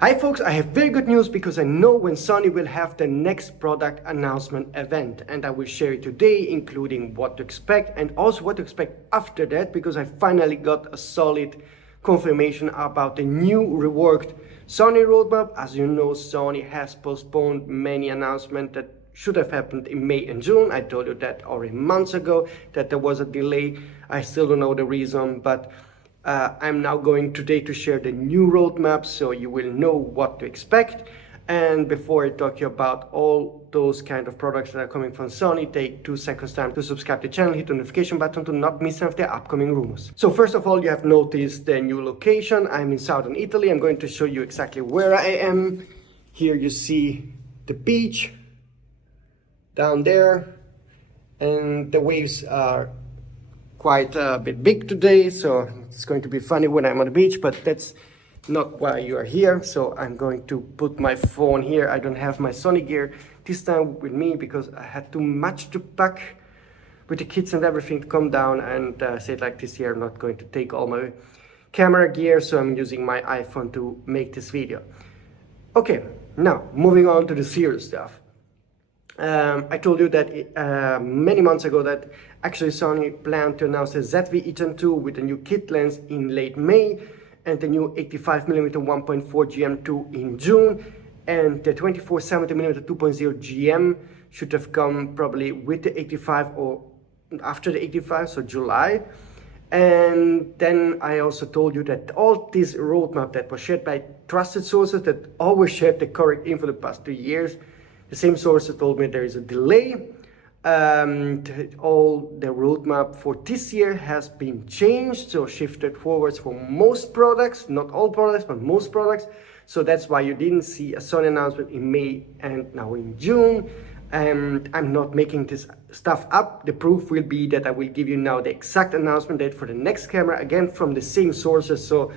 Hi folks, I have very good news because I know when Sony will have the next product announcement event, and I will share it today, including what to expect and also what to expect after that, because I finally got a solid confirmation about the new reworked Sony roadmap. As you know, Sony has postponed many announcements that should have happened in May and June. I told you that already months ago that there was a delay. I still don't know the reason, but I'm now going today to share the new roadmap so you will know what to expect. And before I talk to you about all those kind of products that are coming from Sony, take 2 seconds time to subscribe to the channel, hit the notification button to not miss any of the upcoming rumors. So first of all, you have noticed the new location. I'm in southern Italy. I'm going to show you exactly where I am. Here you see the beach down there, and the waves are quite a bit big today, so it's going to be funny when I'm on the beach, but that's not why you are here. So I'm going to put my phone here. I don't have my Sony gear this time with me because I had too much to pack with the kids and everything to come down, and say it like this year, I'm not going to take all my camera gear, so I'm using my iPhone to make this video. Okay, now moving on to the serious stuff. I told you that many months ago that actually Sony planned to announce the ZV-E10 II with a new kit lens in late May, and the new 85mm 1.4 GM2 in June, and the 24-70mm 2.0 GM should have come probably with the 85 or after the 85, so July. And then I also told you that all this roadmap that was shared by trusted sources that always shared the correct info the past 2 years, the same sources told me there is a delay. All the roadmap for this year has been changed, so shifted forwards for most products, not all products, but most products. So that's why you didn't see a Sony announcement in May and now in June. And I'm not making this stuff up. The proof will be that I will give you now the exact announcement date for the next camera, again from the same sources. So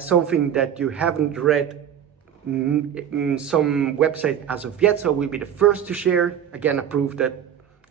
something that you haven't read in some website as of yet, so we'll be the first to share. Again, a proof that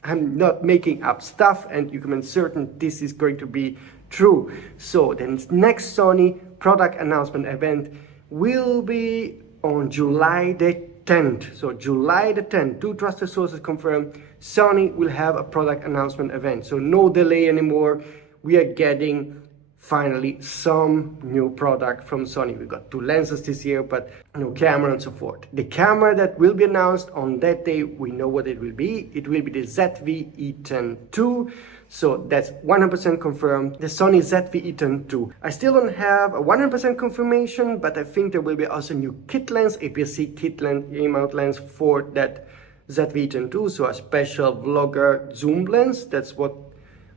I'm not making up stuff, and you can be certain this is going to be true. So the next Sony product announcement event will be on July the 10th. So July the 10th, 2 trusted sources confirm Sony will have a product announcement event. So no delay anymore. We are getting finally some new product from Sony. We got 2 lenses this year, but no camera and so forth. The camera that will be announced on that day, we know what it will be. It will be the ZV-E10 II. So that's 100% confirmed, the Sony ZV-E10 II. I still don't have a 100% confirmation, but I think there will be also a new kit lens, aps-c kit lens, A-mount lens for that ZV-E10 II. So a special vlogger zoom lens. That's what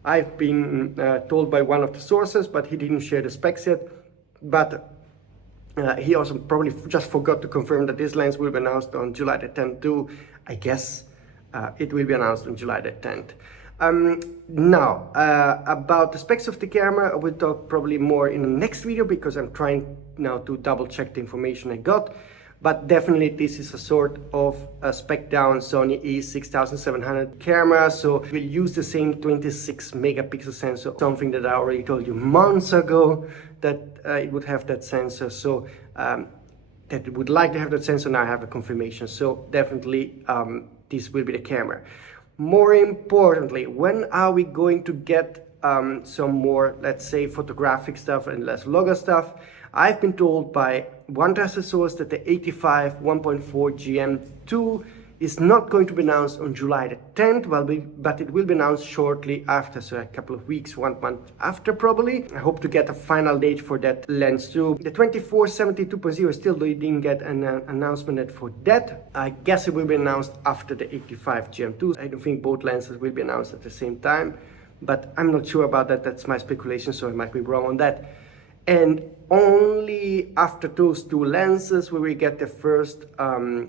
I've been told by one of the sources, but he didn't share the specs yet. But he also probably just forgot to confirm that this lens will be announced on July the 10th too. I guess it will be announced on July the 10th. Now, about the specs of the camera, I will talk probably more in the next video because I'm trying now to double check the information I got. But definitely this is a sort of a spec down Sony a6700 camera, so we'll use the same 26 megapixel sensor, something that I already told you months ago that it would have that sensor. So that it would like to have that sensor, now I have a confirmation. So definitely this will be the camera. More importantly, when are we going to get some more, let's say, photographic stuff and less vlogger stuff? I've been told by one trusted source that the 85 1.4 GM2 is not going to be announced on July the 10th, but it will be announced shortly after, so a couple of weeks, 1 month after probably. I hope to get a final date for that lens too. The 24-70 2.0 still didn't get an announcement yet for that. I guess it will be announced after the 85 GM2. I don't think both lenses will be announced at the same time, but I'm not sure about that. That's my speculation, so I might be wrong on that. And only after those 2 lenses will we get the first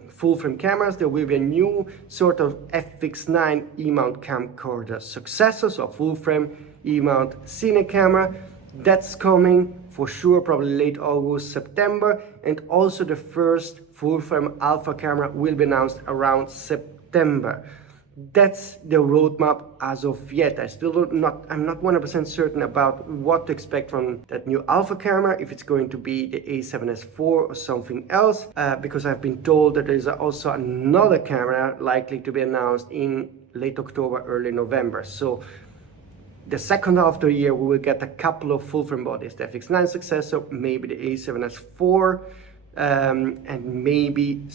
full frame cameras. There will be a new sort of FX9 E-mount camcorder successor, so a full frame E-mount cine camera. That's coming for sure, probably late August, September. And also the first full frame alpha camera will be announced around September. that's the roadmap as of yet. I'm not 100% certain about what to expect from that new alpha camera, if it's going to be the A7S4 or something else, because I've been told that there's also another camera likely to be announced in late October, early November. So the second half of the year we will get a couple of full frame bodies, the FX9 successor, maybe the A7S4, and maybe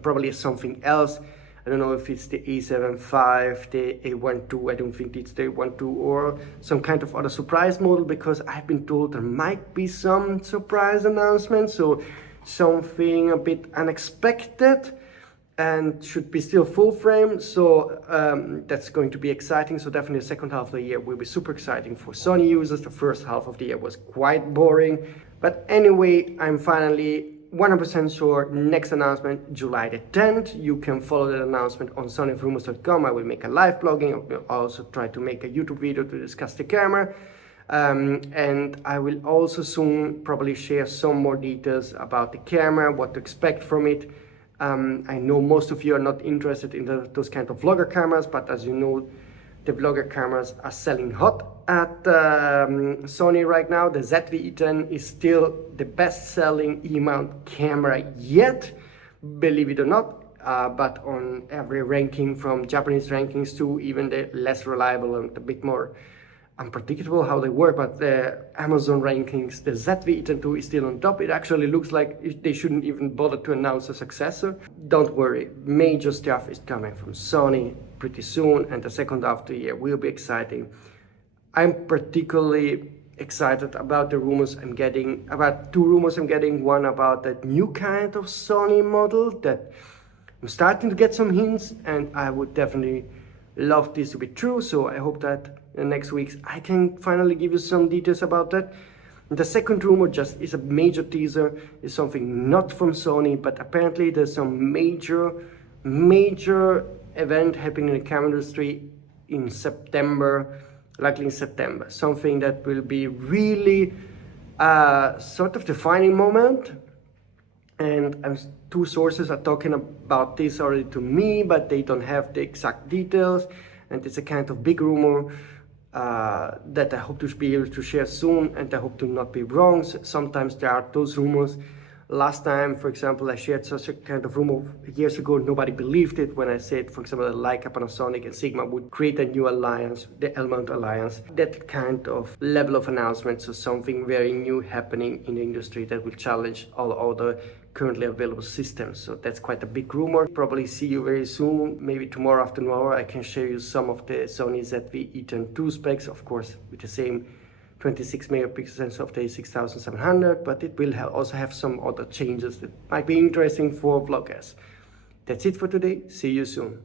probably something else. I don't know if it's the A7V, the A10II, I don't think it's the A10II, or some kind of other surprise model, because I've been told there might be some surprise announcements, so something a bit unexpected, and should be still full frame. So that's going to be exciting. So definitely the second half of the year will be super exciting for Sony users. The first half of the year was quite boring, but anyway, I'm finally 100% sure next announcement July the 10th. You can follow that announcement on sonyalpha.com. I will make a live blogging. I will also try to make a YouTube video to discuss the camera, and I will also soon probably share some more details about the camera, what to expect from it. I know most of you are not interested in those kind of vlogger cameras, but as you know, the vlogger cameras are selling hot at Sony right now. The ZV-E10 is still the best-selling E-mount camera yet, believe it or not. But on every ranking, from Japanese rankings to even the less reliable and a bit more unpredictable how they work, but the Amazon rankings, the ZV-E10 II is still on top. It actually looks like they shouldn't even bother to announce a successor. Don't worry, major stuff is coming from Sony pretty soon, and the second half of the year will be exciting. I'm particularly excited about the rumors I'm getting, about two rumors I'm getting. One about that new kind of Sony model that I'm starting to get some hints, and I would definitely love this to be true. So I hope that in the next weeks I can finally give you some details about that. And the second rumor just is a major teaser, is something not from Sony, but apparently there's some major event happening in the camera industry in September, likely in September. Something that will be really sort of defining moment. And two sources are talking about this already to me, but they don't have the exact details. And it's a kind of big rumor that I hope to be able to share soon, and I hope to not be wrong. Sometimes there are those rumors. Last time, for example, I shared such a kind of rumor years ago. Nobody believed it when I said, for example, that Leica, Panasonic, and Sigma would create a new alliance, the L-mount alliance. That kind of level of announcement, so something very new happening in the industry that will challenge all other currently available systems. So that's quite a big rumor. Probably see you very soon, maybe tomorrow, after tomorrow. I can share you some of the Sony ZV-E10 II specs, of course, with the same 26 megapixel sensor of the A6700, but it will also have some other changes that might be interesting for vloggers. That's it for today. See you soon.